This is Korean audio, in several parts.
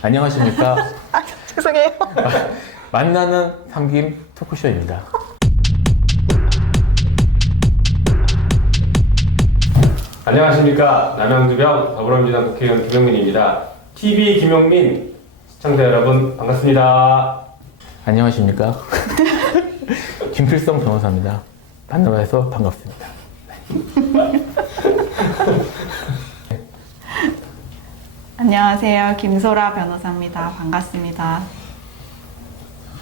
안녕하십니까. 죄송해요. 만나는 삼김 토크쇼입니다. 안녕하십니까. 남양주병 더불어민주당 국회의원 김용민입니다. TV 김용민 시청자 여러분 반갑습니다. 안녕하십니까. 김필성 변호사입니다. 만나서 반갑습니다. 안녕하세요. 김소라 변호사입니다. 반갑습니다.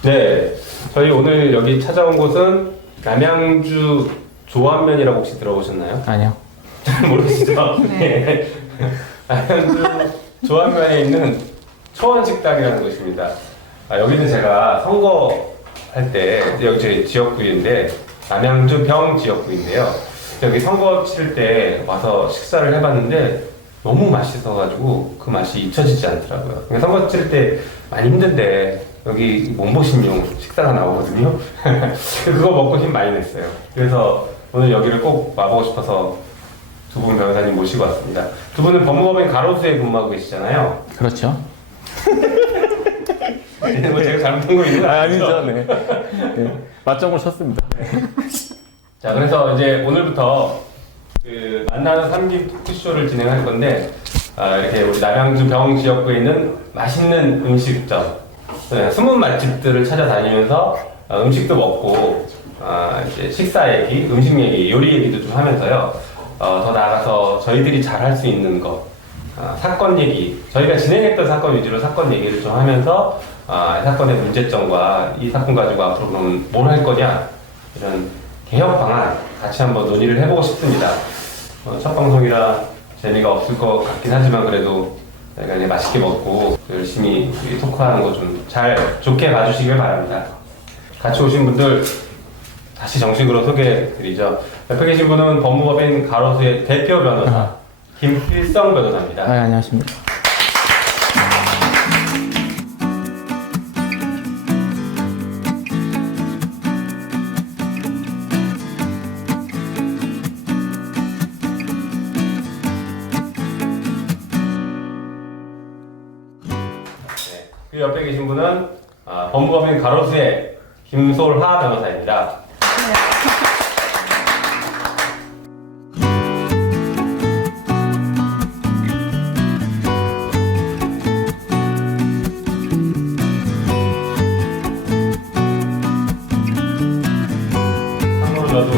네, 저희 오늘 여기 찾아온 곳은 남양주 조안면이라고 혹시 들어보셨나요? 아니요. 잘 모르시죠? 네. 남양주 조안면에 있는 초원식당이라는 곳입니다. 여기는 제가 선거할 때 여기 제 지역구인데 남양주 병 지역구인데요. 여기 선거 칠 때 와서 식사를 해봤는데 너무 맛있어가지고 그 맛이 잊혀지지 않더라고요. 그러니까 선거 칠 때 많이 힘든데 여기 몸보신용 식사가 나오거든요. 그거 먹고 힘 많이 냈어요. 그래서 오늘 여기를 꼭 와보고 싶어서 두 분 변호사님 모시고 왔습니다. 두 분은 법무법인 가로수에 근무하고 계시잖아요. 그렇죠. 뭐 제가 잘못한 거 있는 거 아니죠. 네. 네. 맞점을 쳤습니다. 자, 그래서 이제 오늘부터 그 만나는 삼김 토크쇼를 진행할 건데 이렇게 우리 남양주 병 지역구에 있는 맛있는 음식점, 숨은 맛집들을 찾아다니면서 음식도 먹고 이제 식사 얘기, 음식 얘기, 요리 얘기도 좀 하면서요. 더 나아가서 저희들이 잘 할 수 있는 것, 사건 얘기, 저희가 진행했던 사건 위주로 사건 얘기를 좀 하면서 사건의 문제점과 이 사건 가지고 앞으로 그럼 뭘 할 거냐 이런 개혁 방안 같이 한번 논의를 해보고 싶습니다. 첫 방송이라 재미가 없을 것 같긴 하지만 그래도 저희가 이제 맛있게 먹고 열심히 토크하는 거 좀 잘 좋게 봐주시길 바랍니다. 같이 오신 분들 다시 정식으로 소개해드리죠. 옆에 계신 분은 법무법인 가로수의 대표 변호사 김필성 변호사입니다. 안녕하십니까. 그 옆에 계신 분은 법무법인 가로수의 김솔하 변호사입니다. 참고로 저도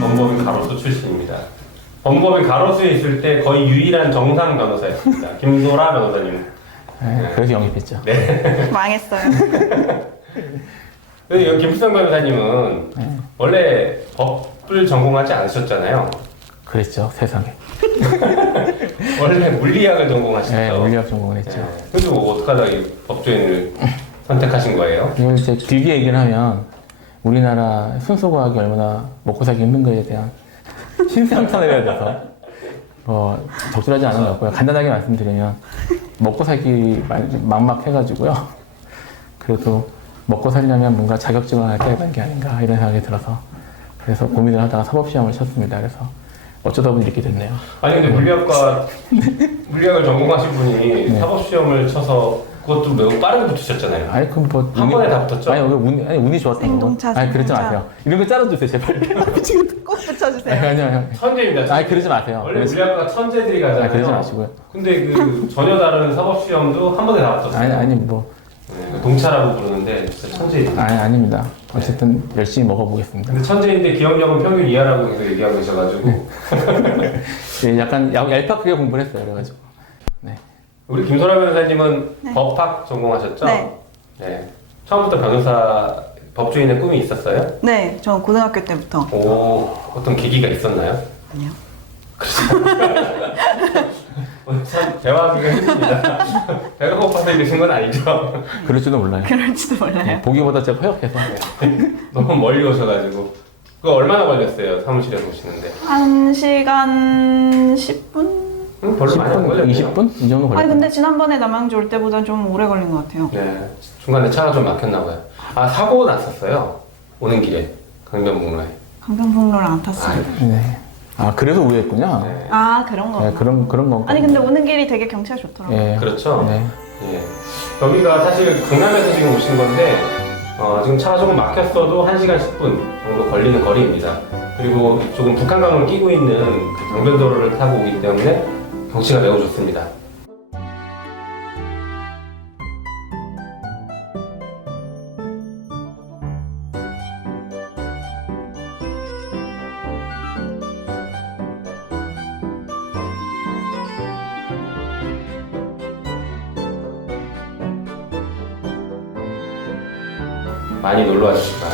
법무법인 가로수 출신입니다. 법무법인 가로수에 있을 때 거의 유일한 정상 변호사였습니다. 김솔하 변호사님. 네, 그래서 영입했죠. 네. 망했어요. 근데 김필성 변호사님은 원래 법을 전공하지 않으셨잖아요. 그랬죠. 세상에. 원래 물리학을 전공하셨죠. 네, 물리학 전공을 했죠. 네. 근데 뭐 어떡하다 이 법조인을 선택하신 거예요? 이걸 이제 길게 얘기를 하면 우리나라 순수과학이 얼마나 먹고 살기 힘든 거에 대한 신상탄을 해야 돼서 적절하지 않은 것 같고요. 간단하게 말씀드리면 먹고 살기 막막해가지고요. 그래도 먹고 살려면 뭔가 자격증을 하나 따야 되는 게 아닌가 이런 생각이 들어서 그래서 고민을 하다가 사법시험을 쳤습니다. 그래서 어쩌다 보니 이렇게 됐네요. 아니 근데 물리학을 전공하신 분이 사법시험을 쳐서 그것도 매우 빠르게 붙으셨잖아요. 아니 그럼 뭐 한 번에 다 붙었죠? 아니 운이 좋았던 거고. 생동차, 아니 그러지 생동차. 마세요. 이런 거 짜증주세요 제발. 꼭 붙여주세요. 아니요. 천재입니다. 아니 그러지 마세요. 원래 물리학과 천재들이 가잖아요. 아니 그러지 마시고요. 근데 그 전혀 다른 사법시험도 한 번에 다 붙었어요. 아니 뭐 네, 동차라고 부르는데 진짜 천재입니다. 아닙니다. 어쨌든 열심히 먹어보겠습니다. 근데 천재인데 기억력은 평균 이하라고 계속 얘기하고 계셔가지고 예, 약간 얄팍하게 공부를 했어요. 그래가지고. 네. 우리 김소라 변호사님은 네. 법학 전공하셨죠? 네. 네. 처음부터 변호사 법조인의 꿈이 있었어요? 네, 저 고등학교 때부터. 오, 어떤 계기가 있었나요? 아니요. 오늘 참 대화하기가 힘듭니다. 배가 고파서 이러신 건 아니죠? 그럴지도 몰라요. 그럴지도 몰라요. 보기보다 제가 허약해서. 너무 멀리 오셔가지고 그거 얼마나 걸렸어요? 사무실에서 오시는데? 1시간 10분? 별로 많이 안 10분? 걸렸네요. 20분? 이 정도 걸렸어요. 아니 근데 지난번에 남양주 올 때보다 좀 오래 걸린 것 같아요. 네, 중간에 차가 좀 막혔나 봐요. 사고 났었어요. 오는 길에 강변북로에. 강변북로를 안 탔습니다. 네. 그래서 우회했군요. 네. 그런 거. 네, 그런 건가. 아니 근데 오는 길이 되게 경치가 좋더라고요. 예. 그렇죠. 네. 예. 여기가 사실 강남에서 지금 오신 건데 지금 차가 조금 막혔어도 1시간 10분 정도 걸리는 거리입니다. 그리고 조금 북한강을 끼고 있는 그 강변도로를 타고 오기 때문에 경치가 매우 좋습니다. 많이 놀러 와주실까요?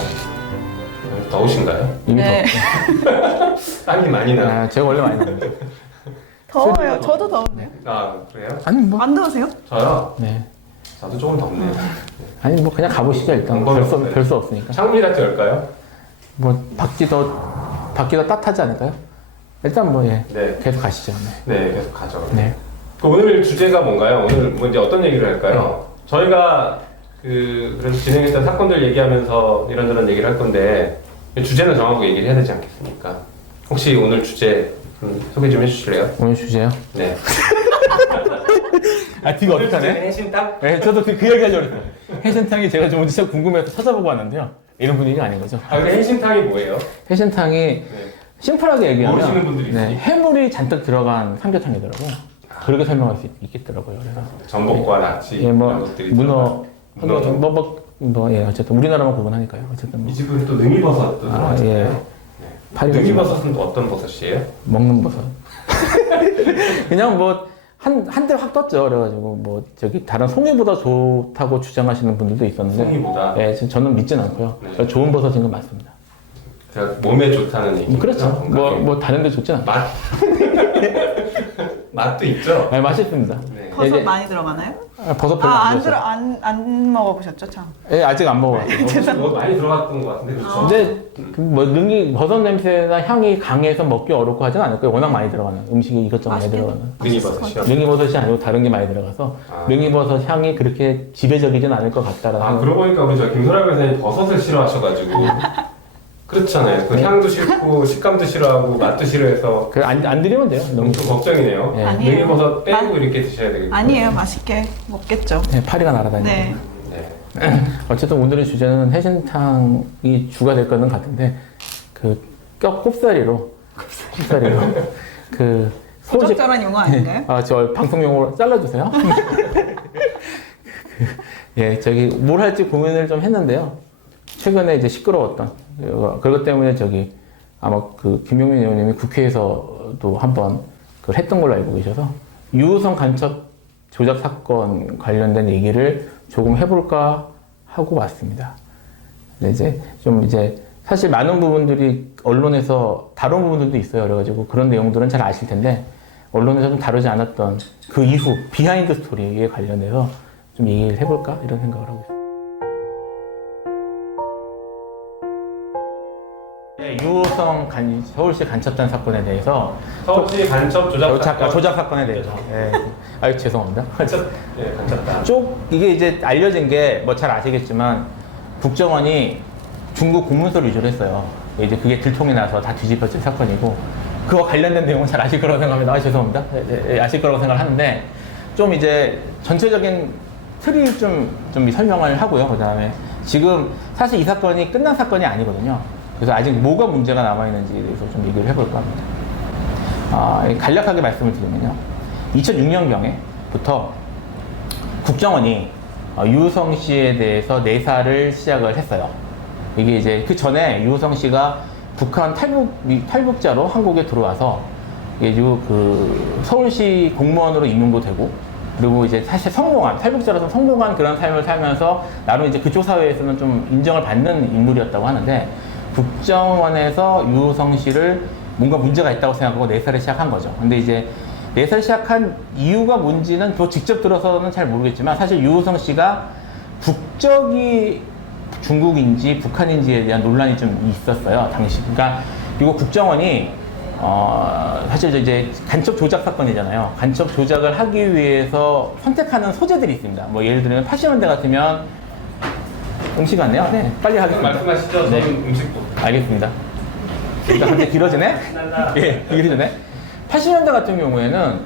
더우신가요? 이미 네. 땀이 많이 나. 아, 제가 원래 많이 나는데. 더워요. 저도 더운데요. 아 그래요? 아니 뭐. 안 더우세요? 저요? 네. 저도 조금 덥네요. 아니 뭐 그냥 가보시죠 일단. 별수 없으니까. 창문이라도 열까요? 뭐 밖이 더 따뜻하지 않을까요? 일단 뭐 예. 네. 계속 가시죠. 네. 네, 계속 가죠. 네. 그 오늘 주제가 뭔가요? 오늘 뭐 이제 어떤 얘기를 할까요? 저희가 그래서 진행했던 사건들 얘기하면서 이런저런 얘기를 할 건데 주제는 정하고 얘기를 해야 되지 않겠습니까? 혹시 오늘 주제 소개 좀 해주실래요? 오늘 주제요? 네. 아 뒤가 어떡하네? 해신탕? 네, 저도 그 얘기 하려고 했어요. 해신탕이 제가 좀 진짜 궁금해서 찾아보고 왔는데요. 이런 분위기가 아닌 거죠. 아 근데 해신탕이 뭐예요? 해신탕이 네. 심플하게 얘기하면 모르시는 분들이 네, 해물이 잔뜩 들어간 삼계탕이더라고요. 그렇게 설명할 수 있겠더라고요. 그래서 전복과 낙지 예, 뭐 이런 것들이 문어, 문어도. 예, 어쨌든 우리나라만 구분하니까요. 어쨌든 뭐. 이 집은 또 능이버섯도 아, 들어가잖아요. 예. 파리가 능이버섯은 또 어떤 버섯이에요? 먹는 버섯. 그냥 뭐 한때 확 떴죠. 그래가지고 뭐 저기 다른 송이보다 좋다고 주장하시는 분들도 있었는데, 송이보다? 예, 저는 믿진 않고요. 네. 좋은 버섯인 건 맞습니다. 제가 몸에 좋다는 얘기. 그렇죠. 뭐 다른데 좋진 않아요. 맛 맛도 있죠. 네, 맛있습니다. 네. 버섯 이제- 많이 들어가나요? 버섯 별로 안 좋아해요. 안 먹어보셨죠, 참? 예, 아직 안 먹어요. 뭐 많이 들어갔던 것 같은데 그렇죠. 근데 그뭐 버섯 냄새나 향이 강해서 먹기 어렵고 하진 않을 거예요. 워낙 많이 들어가는 음식이 이것저것 많이 들어가는. 능이버섯이요. 능이버섯이 아니고 다른 게 많이 들어가서 아. 능이버섯 향이 그렇게 지배적이진 않을 것 같다라는. 아 그러고 보니까 우리 저 김소라 변호사님 버섯을 싫어하셔가지고 그렇잖아요. 그 향도 싫고 식감도 싫어하고 맛도 싫어해서 안 드리면 돼요. 너무 좀 걱정이네요. 네. 아니에요. 능이버섯 빼고 이렇게 드셔야 되겠죠. 아니에요. 맛있게 먹겠죠. 네, 파리가 날아다니고. 네. 네. 어쨌든 오늘의 주제는 해신탕이 주가 될 거는 같은데 그 꼽사리로 그 소식 부적절한 용어 아닌가요? 저 방송용으로 잘라주세요. 예, 저기 뭘 할지 고민을 좀 했는데요. 최근에 이제 시끄러웠던 그것 때문에 저기 아마 그 김용민 의원님이 국회에서도 한번 그걸 했던 걸로 알고 계셔서 유우성 간첩 조작 사건 관련된 얘기를 조금 해볼까 하고 왔습니다. 근데 이제 사실 많은 부분들이 언론에서 다룬 부분들도 있어요. 그래가지고 그런 내용들은 잘 아실 텐데 언론에서 좀 다루지 않았던 그 이후 비하인드 스토리에 관련해서 좀 얘기를 해볼까 이런 생각을 하고 있습니다. 네, 유우성 서울시 간첩단 사건에 대해서 서울시 간첩 조작 사건에 대해서 죄송합니다. 간첩 간첩다. 이게 이제 알려진 게 뭐 잘 아시겠지만 국정원이 중국 공문서를 위조를 했어요. 이제 그게 들통이 나서 다 뒤집혀진 사건이고 그거 관련된 내용은 잘 아실 거라고 생각합니다. 죄송합니다. 아실 거라고 생각하는데 좀 이제 전체적인 틀을 좀 설명을 하고요. 그 다음에 지금 사실 이 사건이 끝난 사건이 아니거든요. 그래서 아직 뭐가 문제가 남아있는지에 대해서 좀 얘기를 해볼까 합니다. 간략하게 말씀을 드리면요. 2006년경에부터 국정원이 유우성 씨에 대해서 내사를 시작을 했어요. 이게 이제 그 전에 유우성 씨가 북한 탈북자로 한국에 들어와서 그 서울시 공무원으로 임용도 되고 그리고 이제 사실 탈북자로서 성공한 그런 삶을 살면서 나름 이제 그쪽 사회에서는 좀 인정을 받는 인물이었다고 하는데 국정원에서 유우성 씨를 뭔가 문제가 있다고 생각하고 내사를 시작한 거죠. 근데 이제 내사를 시작한 이유가 뭔지는 또 직접 들어서는 잘 모르겠지만 사실 유우성 씨가 국적이 중국인지 북한인지에 대한 논란이 좀 있었어요, 당시. 그러니까 이거 국정원이 사실 이제 간첩 조작 사건이잖아요. 간첩 조작을 하기 위해서 선택하는 소재들이 있습니다. 뭐 예를 들면 80년대 같으면 음식 왔네요. 네, 빨리 하겠습니다. 말씀하시죠. 네. 저는 음식도. 알겠습니다. 일단 갑자기 길어지네? 예, 길어지네. 80년대 같은 경우에는,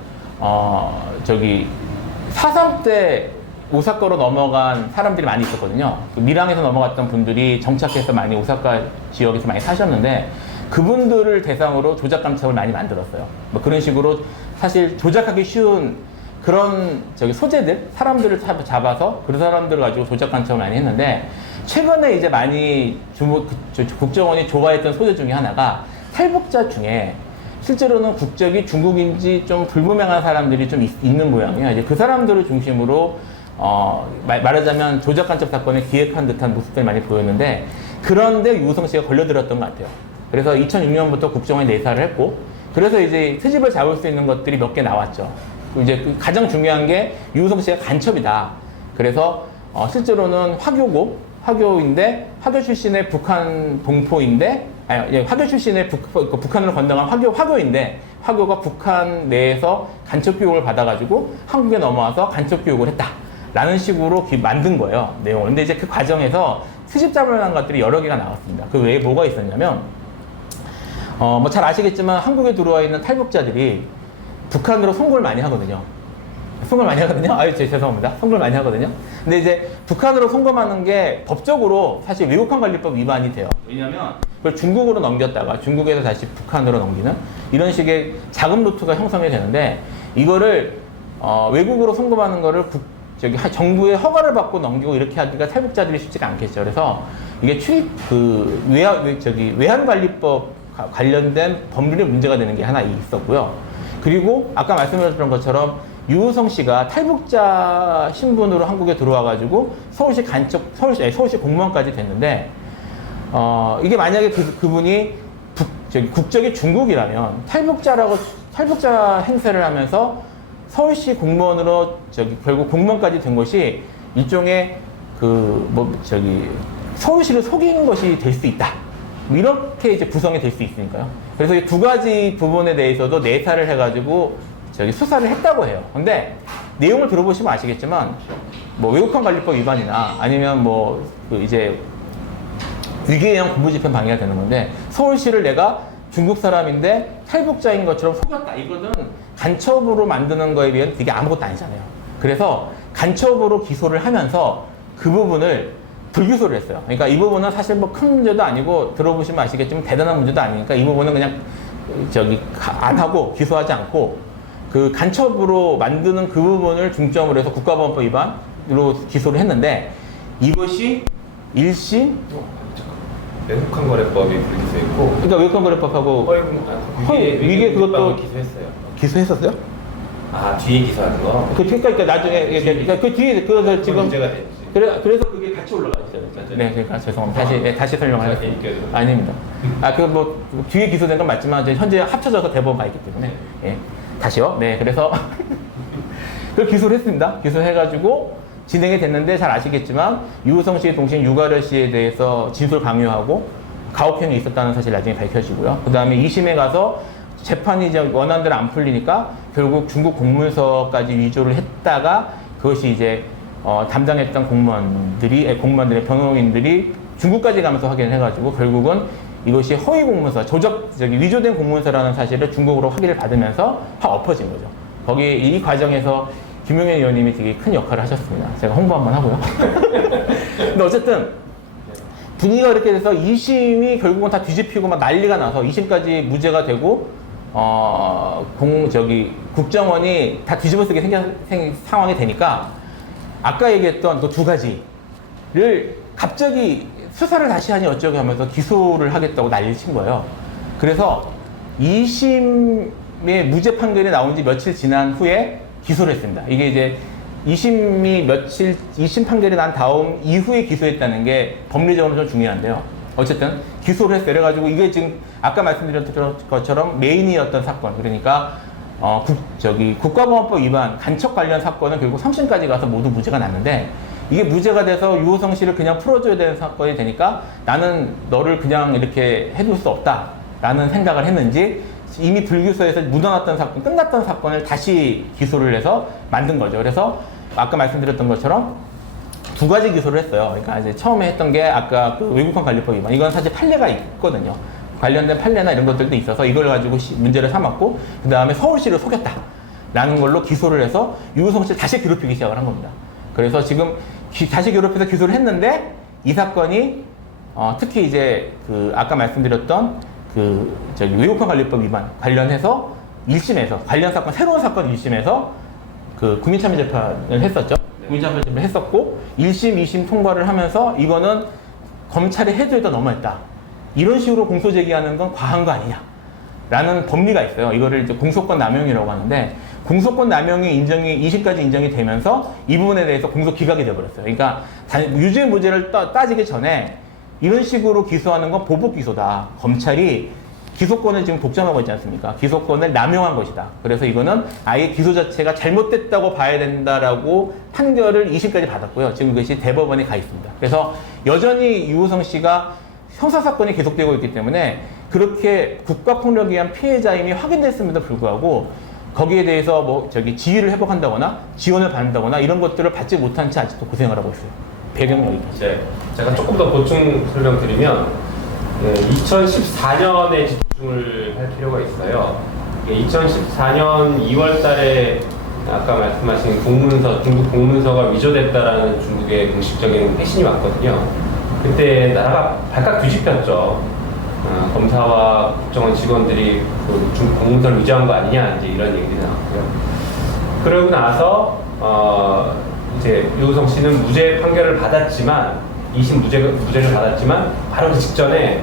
4.3 때 오사카로 넘어간 사람들이 많이 있었거든요. 그 밀항에서 넘어갔던 분들이 정착해서 많이 오사카 지역에서 많이 사셨는데 그분들을 대상으로 조작 감첩을 많이 만들었어요. 뭐 그런 식으로 사실 조작하기 쉬운 그런 소재들, 사람들을 잡아서 그 사람들을 가지고 조작 간첩을 많이 했는데 최근에 이제 많이 국정원이 좋아했던 소재 중에 하나가 탈북자 중에 실제로는 국적이 중국인지 좀 불분명한 사람들이 좀 있는 모양이에요. 이제 그 사람들을 중심으로 말하자면 조작 간첩 사건을 기획한 듯한 모습들이 많이 보였는데 그런데 유우성 씨가 걸려들었던 것 같아요. 그래서 2006년부터 국정원이 내사를 했고 그래서 이제 트집을 잡을 수 있는 것들이 몇 개 나왔죠. 이제 가장 중요한 게 유우성 씨가 간첩이다. 그래서 실제로는 화교인데 화교 출신의 북한 동포인데 화교 출신의 북한으로 건너간 화교인데 화교가 북한 내에서 간첩 교육을 받아가지고 한국에 넘어와서 간첩 교육을 했다라는 식으로 만든 거예요, 내용을. 근데 이제 그 과정에서 트집 잡을 만한 것들이 여러 개가 나왔습니다. 그 외에 뭐가 있었냐면 뭐 잘 아시겠지만 한국에 들어와 있는 탈북자들이 북한으로 송골 많이 하거든요. 아유, 죄송합니다. 송골 많이 하거든요. 근데 이제 북한으로 송금하는 게 법적으로 사실 외국환 관리법 위반이 돼요. 왜냐면 그걸 중국으로 넘겼다가 중국에서 다시 북한으로 넘기는 이런 식의 자금 루트가 형성이 되는데 이거를 외국으로 송금하는 거를 정부의 허가를 받고 넘기고 이렇게 하기가 탈북자들이 쉽지가 않겠죠. 그래서 이게 외환 관리법 관련된 법률에 문제가 되는 게 하나 있었고요. 그리고 아까 말씀드렸던 것처럼 유우성 씨가 탈북자 신분으로 한국에 들어와가지고 서울시 공무원까지 됐는데 이게 만약에 그분이 국적이 중국이라면 탈북자 행세를 하면서 서울시 공무원으로 결국 공무원까지 된 것이 일종의 서울시를 속인 것이 될 수 있다. 이렇게 이제 구성이 될 수 있으니까요. 그래서 이 두 가지 부분에 대해서도 내사를 해가지고 수사를 했다고 해요. 근데 내용을 들어보시면 아시겠지만 뭐 외국환 관리법 위반이나 아니면 이제 위계형 공무집행 방해가 되는 건데 서울시를 내가 중국 사람인데 탈북자인 것처럼 속였다. 이거는 간첩으로 만드는 거에 비하면 되게 아무것도 아니잖아요. 그래서 간첩으로 기소를 하면서 그 부분을 불기소를 했어요. 그러니까 이 부분은 사실 뭐 큰 문제도 아니고 들어보시면 아시겠지만 대단한 문제도 아니니까 이 부분은 그냥 안 하고 기소하지 않고 그 간첩으로 만드는 그 부분을 중점으로 해서 국가보안법 위반으로 기소를 했는데 이것이 1심 외국환 거래법이 불기소했고 그러니까 외국환 거래법하고 위계 그것도 기소했었어요? 아 뒤에 기소하는 거? 그러니까 나중에 그 뒤에 그래서 지금 문제가 됐지. 그래서 그게 같이 올라가 있어요. 네, 그러니까 죄송합니다. 다시 설명하겠습니다. 아닙니다. 뒤에 기소된 건 맞지만 현재 합쳐져서 대법원 가 있기 때문에 다시요. 네, 그래서 그걸 기소를 했습니다. 기소해가지고 진행이 됐는데 잘 아시겠지만 유우성 씨의 동생 유가려 씨에 대해서 진술 강요하고 가혹행위 있었다는 사실 나중에 밝혀지고요. 그 다음에 2심에 가서 재판이 이제 원안대로 안 풀리니까 결국 중국 공문서까지 위조를 했다가 그것이 이제 담당했던 공무원들의 변호인들이 중국까지 가면서 확인을 해가지고 결국은 이것이 허위 공문서, 위조된 공문서라는 사실을 중국으로 확인을 받으면서 확 엎어진 거죠. 거기 이 과정에서 김용현 의원님이 되게 큰 역할을 하셨습니다. 제가 홍보 한번 하고요. 근데 어쨌든 분위기가 이렇게 돼서 2심이 결국은 다 뒤집히고 막 난리가 나서 2심까지 무죄가 되고 국정원이 다 뒤집어쓰게 상황이 되니까 아까 얘기했던 그 두 가지를 갑자기 수사를 다시 하니 어쩌고 하면서 기소를 하겠다고 난리를 친 거예요. 그래서 2심의 무죄 판결이 나온 지 며칠 지난 후에 기소를 했습니다. 이게 이제 2심 판결이 난 다음 이후에 기소했다는 게 법리적으로 좀 중요한데요. 어쨌든 기소를 했어요. 그래가지고 이게 지금 아까 말씀드렸던 것처럼 메인이었던 사건, 그러니까 국가보안법 위반 간첩 관련 사건은 결국 3심까지 가서 모두 무죄가 났는데 이게 무죄가 돼서 유호성 씨를 그냥 풀어줘야 되는 사건이 되니까 나는 너를 그냥 이렇게 해둘 수 없다라는 생각을 했는지 이미 불기소해서 묻어놨던 사건, 끝났던 사건을 다시 기소를 해서 만든 거죠. 그래서 아까 말씀드렸던 것처럼 두 가지 기소를 했어요. 그러니까 이제 처음에 했던 게 아까 그 외국환 관리법 위반. 이건 사실 판례가 있거든요. 관련된 판례나 이런 것들도 있어서 이걸 가지고 문제를 삼았고, 그 다음에 서울시를 속였다라는 걸로 기소를 해서 유우성 씨를 다시 괴롭히기 시작을 한 겁니다. 그래서 지금 다시 괴롭혀서 기소를 했는데 이 사건이 특히 이제 그 아까 말씀드렸던 그 저기 외국판 관리법 위반 관련해서 1심에서 관련 사건 새로운 사건 1심에서 그 국민참여재판을 했었죠. 국민참여재판을 했었고 1심, 2심 통과를 하면서 이거는 검찰의 해도에도 넘어했다. 이런 식으로 공소 제기하는 건 과한 거 아니냐. 라는 법리가 있어요. 이거를 이제 공소권 남용이라고 하는데 공소권 남용이 인정이 2심까지 인정이 되면서 이 부분에 대해서 공소 기각이 돼버렸어요. 그러니까 유죄 무죄를 따지기 전에 이런 식으로 기소하는 건 보복 기소다. 검찰이 기소권을 지금 독점하고 있지 않습니까? 기소권을 남용한 것이다. 그래서 이거는 아예 기소 자체가 잘못됐다고 봐야 된다라고 판결을 2심까지 받았고요. 지금 그것이 대법원에 가 있습니다. 그래서 여전히 유호성 씨가 형사사건이 계속되고 있기 때문에 그렇게 국가폭력에 의한 피해자임이 확인됐음에도 불구하고 거기에 대해서 뭐 지위를 회복한다거나 지원을 받는다거나 이런 것들을 받지 못한 채 아직도 고생을 하고 있어요. 배경 여기까지. 네, 제가 조금 더 보충 설명드리면 2014년에 집중을 할 필요가 있어요. 2014년 2월 달에 아까 말씀하신 공문서, 중국 공문서가 위조됐다라는 중국의 공식적인 회신이 왔거든요. 그때 나라가 발칵 뒤집혔죠. 검사와 국정원 직원들이 그 중국 공문서를 위조한 거 아니냐, 이제 이런 얘기들이 나왔고요. 그러고 나서 이제 유호성 씨는 무죄 판결을 받았지만 2심 무죄를 받았지만 바로 그 직전에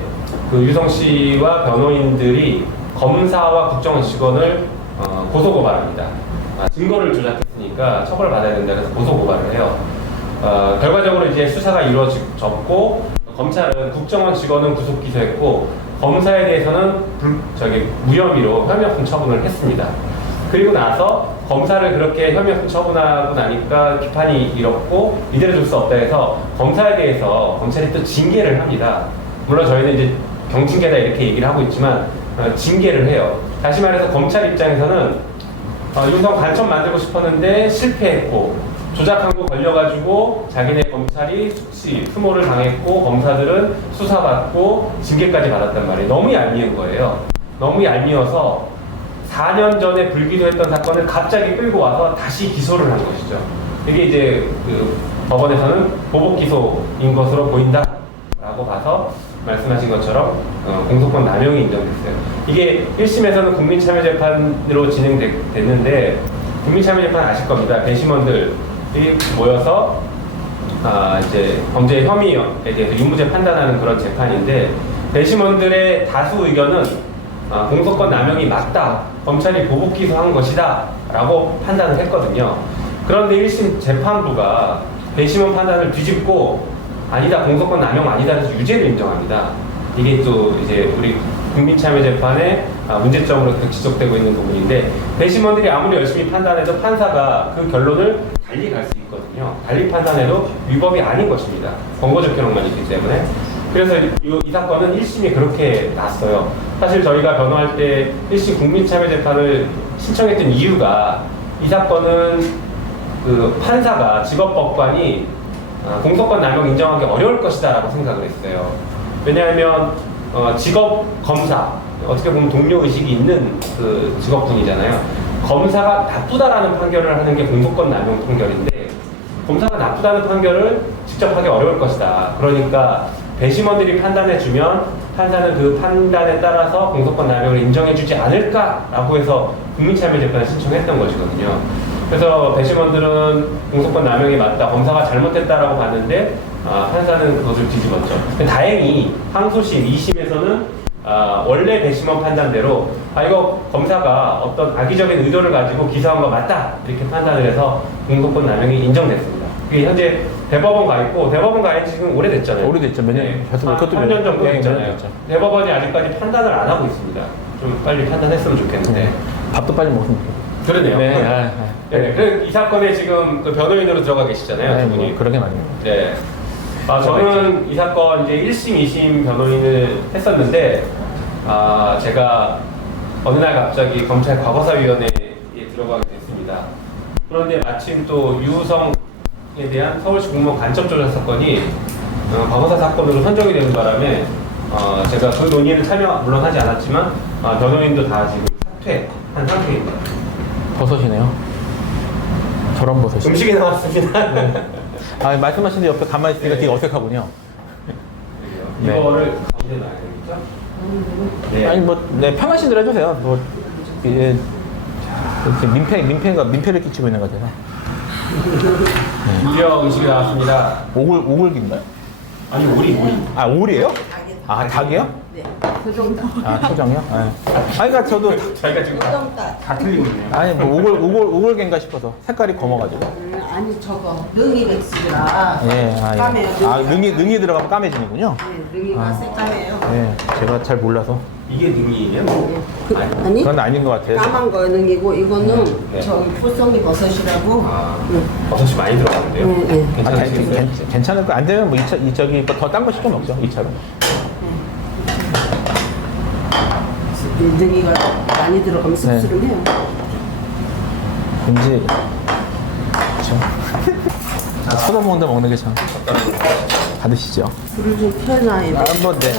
그 유성 씨와 변호인들이 검사와 국정원 직원을 고소 고발합니다. 증거를 조작했으니까 처벌을 받아야 된다 그래서 고소 고발을 해요. 결과적으로 이제 수사가 이루어졌고 검찰은 국정원 직원은 구속 기소했고 검사에 대해서는 무혐의로 혐의없음 처분을 했습니다. 그리고 나서 검사를 그렇게 혐의없음 처분하고 나니까 비판이 일었고 이대로 둘 수 없다 해서 검사에 대해서 검찰이 또 징계를 합니다. 물론 저희는 이제 경징계다 이렇게 얘기를 하고 있지만 징계를 해요. 다시 말해서 검찰 입장에서는 유성 간첩 만들고 싶었는데 실패했고 조작한 거 걸려가지고 자기네 검찰이 수모를 당했고 검사들은 수사받고 징계까지 받았단 말이에요. 너무 얄미운 거예요. 너무 얄미워서 4년 전에 불기소했던 사건을 갑자기 끌고 와서 다시 기소를 한 것이죠. 이게 이제 그 법원에서는 보복 기소인 것으로 보인다라고 봐서 말씀하신 것처럼 공소권 남용이 인정됐어요. 이게 1심에서는 국민참여재판으로 진행됐는데 국민참여재판 아실 겁니다. 배심원들이 모여서 이제 범죄 혐의에 대해서 유무죄 판단하는 그런 재판인데 배심원들의 다수 의견은 공소권 남용이 맞다. 검찰이 보복 기소한 것이다. 라고 판단을 했거든요. 그런데 1심 재판부가 배심원 판단을 뒤집고 아니다. 공소권 남용 아니다. 해서 유죄를 인정합니다. 이게 또 이제 우리 국민참여재판의 문제점으로 계속 지적되고 있는 부분인데 배심원들이 아무리 열심히 판단해도 판사가 그 결론을 달리 갈 수 있거든요. 달리 판단해도 위법이 아닌 것입니다. 권고적 효력만 있기 때문에. 그래서 이 사건은 1심이 그렇게 났어요. 사실 저희가 변호할 때 1심 국민참여재판을 신청했던 이유가 이 사건은 그 판사가 직업법관이 공소권 남용 인정하기 어려울 것이다 라고 생각을 했어요. 왜냐하면 직업 검사, 어떻게 보면 동료의식이 있는 그 직업군이잖아요. 검사가 나쁘다라는 판결을 하는 게 공소권 남용 판결인데 검사가 나쁘다는 판결을 직접 하기 어려울 것이다. 그러니까 배심원들이 판단해주면 판사는 그 판단에 따라서 공소권 남용을 인정해주지 않을까라고 해서 국민참여재판을 신청했던 것이거든요. 그래서 배심원들은 공소권 남용이 맞다, 검사가 잘못했다라고 봤는데 판사는 그것을 뒤집었죠. 다행히 항소심 2심에서는 원래 배심원 판단대로 이거 검사가 어떤 악의적인 의도를 가지고 기소한 거 맞다 이렇게 판단을 해서 공소권 남용이 인정됐습니다. 그게 현재 대법원 가 있고 대법원 가 있는 지 지금 오래됐잖아요. 오래됐죠. 몇 년? 한 3년 정도 됐잖아요. 대법원이 아직까지 판단을 안 하고 있습니다. 좀 빨리 판단했으면 좋겠는데. 밥도 빨리 먹으면 그러네요. 네. 이 사건에 지금 그 변호인으로 들어가 계시잖아요. 두 분이. 뭐 그러게 말이에요. 네. 저는 이 사건 이제 1심, 2심 변호인을 했었는데 제가 어느 날 갑자기 검찰 과거사위원회에 들어가게 됐습니다. 그런데 마침 또 유우성에 대한 서울시 공무원 간첩 조작 사건이 과거사 사건으로 선정이 되는 바람에 제가 그 논의를 참여 물론 하지 않았지만 변호인도 다 지금 사퇴한 상태입니다. 버섯이네요. 저런 버섯이. 음식이 나왔습니다. 아, 말씀하신 데 옆에 가만히 있으니까 되게 어색하군요. 네. 이거를 가운데 놔야 되겠죠? 네. 아니, 뭐, 네, 편하신 대로 해주세요. 뭐, 이게, 민폐를 끼치고 있는 것 같아서. 드디어 음식이 나왔습니다. 오골기인가요? 아니 오리. 아, 오리예요? 아, 닭이요? 네, 소정닭. 아, 초장이요? 아, 그러니까 저도, 저희가 지금 다 틀리고 있네요. 아니, 뭐, 오골개인가 싶어서. 색깔이 검어가지고. 아니 저거 능이 백숙이라 예, 아, 예. 까매요. 아, 능이 들어가면 까매지는군요? 네, 능이가 새까매요. 예, 제가 잘 몰라서. 이게 능이에요? 아니 그건 아닌 것 같아요. 까만 거 능이고 이거는 네. 저기 풀송이 버섯이라고. 아, 응. 버섯이 많이 들어가는데요. 네, 네. 아, 괜찮으시겠어요? 괜찮을 거 안 되면 뭐 저기 더 딴 거 시켜 먹죠. 2차로. 능이가 많이 들어가면 씁쓸해요. 왠지 그렇죠. 쳐다보는데 먹는 게 참 받으시죠. 불을 좀 펴놔야 돼. 한번 네.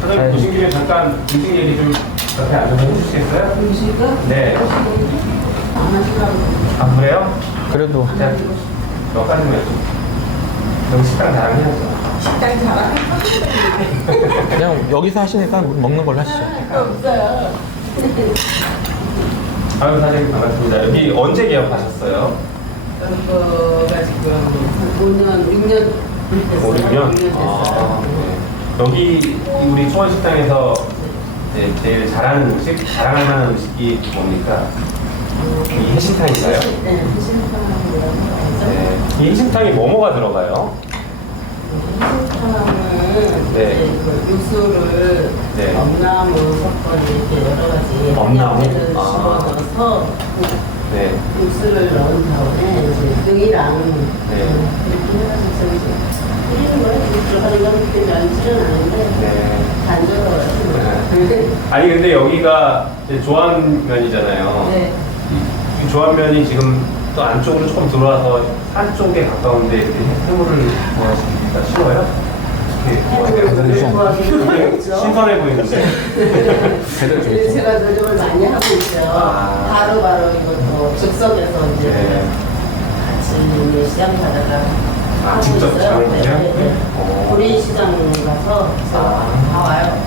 사장님 보신 김에 잠깐 음식 얘기 좀 옆에 앉아서 해주시겠어요? 음식은 네. 안 하시라고. 아 그래요? 그래도 자, 몇 가지만 여쭤. 여기 식당 자랑해야죠. 식당 잘하는 그냥 여기서 하시니까 먹는 걸로 하시죠. 거 없어요. 아유 사장님 반갑습니다. 여기 언제 개업하셨어요? 그거가 지금 5년, 6년 5년? 됐어요. 아, 네. 여기 우리 초원식당에서 이제 제일 잘하는 음식, 자랑할 만한 음식이 뭡니까? 이 해신탕인가요? 네, 해신탕하고요. 네. 이 해신탕이 뭐가 들어가요? 해신탕은 네. 그 육수를 네. 엄나무 섞어 이렇게 여러 가지 엄나무? 양배를 아. 집어넣어서 네. 육수를 넣은 다음에 이제 능이랑 네. 이렇게 해가지고 이제 끓이는 거예요. 육수를 하는 건 그렇게 면지는 않은데 네. 단조로워요. 아니 근데 여기가 이제 조안면이잖아요. 네. 이 조안면이 지금 또 안쪽으로 조금 들어와서 산 쪽에 가까운데 이렇게 해물을 좋아하시니까 쉬워요? 이렇게 신선해 보이는데. 그래서 제가 노력을 많이 하고 있어요. 아. 바로바로 이것도 즉석에서 이제 네. 같이 시장 가다가 아, 하고 직접 있어요. 장을 네, 보세요? 네, 네. 오. 구리시장 가서 아. 다 와요.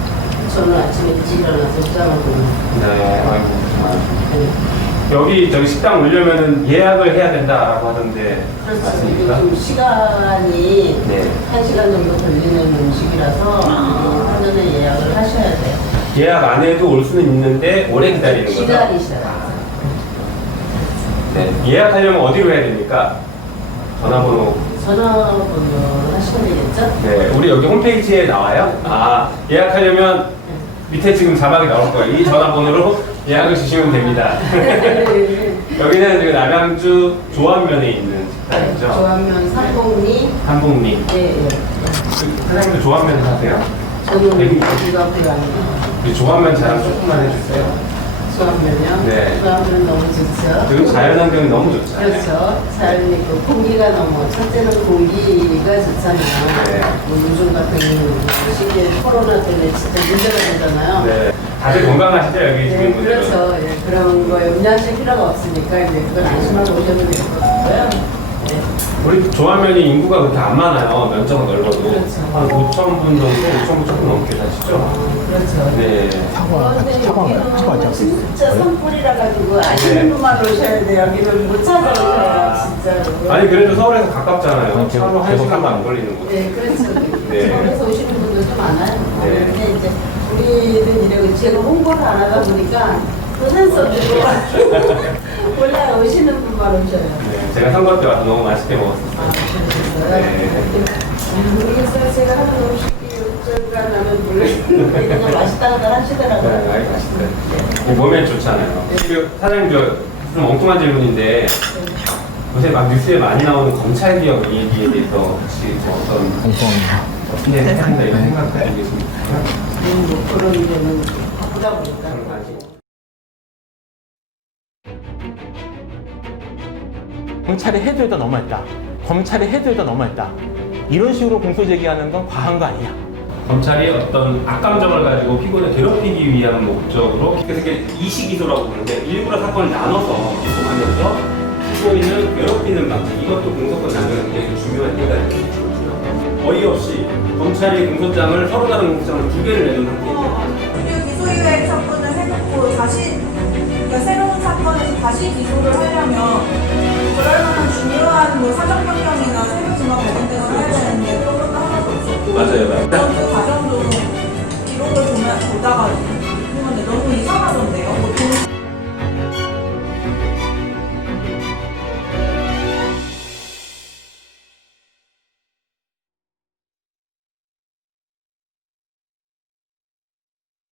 저는 아침에 일찍 일어나서 시장을 보는. 네, 아이고, 정말. 네. 여기 저기 식당 오려면은 예약을 해야 된다라고 하던데 그렇죠. 이게 맞습니까? 좀 시간이 네. 1시간 정도 걸리는 음식이라서 사전에 예약을 하셔야 돼요. 예약 안 해도 올 수는 있는데 오래 기다리는 거죠? 기다리셔야 네. 예약하려면 어디로 해야 됩니까? 전화번호. 전화번호를 하시면 되겠죠? 네, 우리 여기 홈페이지에 나와요. 아, 예약하려면 밑에 지금 자막이 나올 거예요. 이 전화번호로 예약을 주시면 됩니다. 여기는 지금 남양주 조안면에 있는 식당이죠. 조안면 삼봉리. 한복리. 예, 예. 사장님도 조안면 하세요? 저는 여기. 여기가 고향이에요. 우리 조안면 자랑 조금만 해주세요. 조안면요? 네. 조안면 너무 좋죠. 지금 자연환경이 너무 좋잖아요. 그렇죠. 자연이 있고 공기가 너무, 첫째는 공기가 좋잖아요. 네. 뭐 요즘 같은 시기에 코로나 때문에 진짜 문제가 되잖아요. 네. 다들 건강하시죠, 여기 네, 지금 분들은? 그렇죠. 예, 그런 거 염려하실 필요가 없으니까 이제 그건 안심하고 오셔도 될 것 같고요. 네. 우리 조안면이 인구가 그렇게 안 많아요. 면적은 넓어도. 그렇죠. 한 5,000분 정도, 5,000분 조금 넘게 사시죠? 그렇죠. 네. 사과하죠. 진짜 산불이라 가지고 아시는 분만 오셔야 돼요. 여기는 못 찾아오셔요, 진짜로. 아니, 그래도 서울에서 가깝잖아요. 아니, 차로 계속 1시간만 안 걸리는 곳. 네, 그렇죠. 네. 서울에서 오시는 분들도 많아요. 네. 근데 이제 우리는 이렇게 제가 홍보를 안 하다 보니까 그 산속으로 몰라요. 오시는 분만 오셔요. 네, 제가 선거 때 와서 너무 맛있게 먹었어요. 아, 그러셨어요? 네. 모르겠어요. 제가 하는 음식이 어쩔까 나는 모르겠는데 그냥 맛있다고들 하시더라고요. 네, 많이 맛있어요. 몸에 좋잖아요. 그리고 사장님, 좀 엉뚱한 질문인데, 요새 막 뉴스에 많이 나오는 검찰 개혁 이 얘기에 대해서 혹시 어떤 어떻게 생각한다 이런 생각 가지고 계십니까? 뭐 그런 일은 바쁘다 보니까. 그런 거 아니고. 검찰이 해도 너무했다. 검찰이 해도 너무했다. 이런 식으로 공소 제기하는 건 과한 거 아니냐. 검찰이 어떤 악감정을 가지고 피고인을 괴롭히기 위한 목적으로 그래서 이게 이시기소라고 부르는데 일부러 사건을 나눠서 기소하면서 피고인을 괴롭히는 방식 이것도 공소권 남용에 굉장히 중요한 예가 있거든요. 어이없이 검찰이 공소장을 서로 다른 공소장을 두 개를 내는 상태입니다. 그리고 기소유예 사건을 해놓고 다시 그러니까 새로운 사건에서 다시 기소를 하려면 그럴 만한 중요한 뭐 사정 변경이나 새로 증거 발견 등을 해야 되는데 그런 것도 하나도 없었고 맞아요.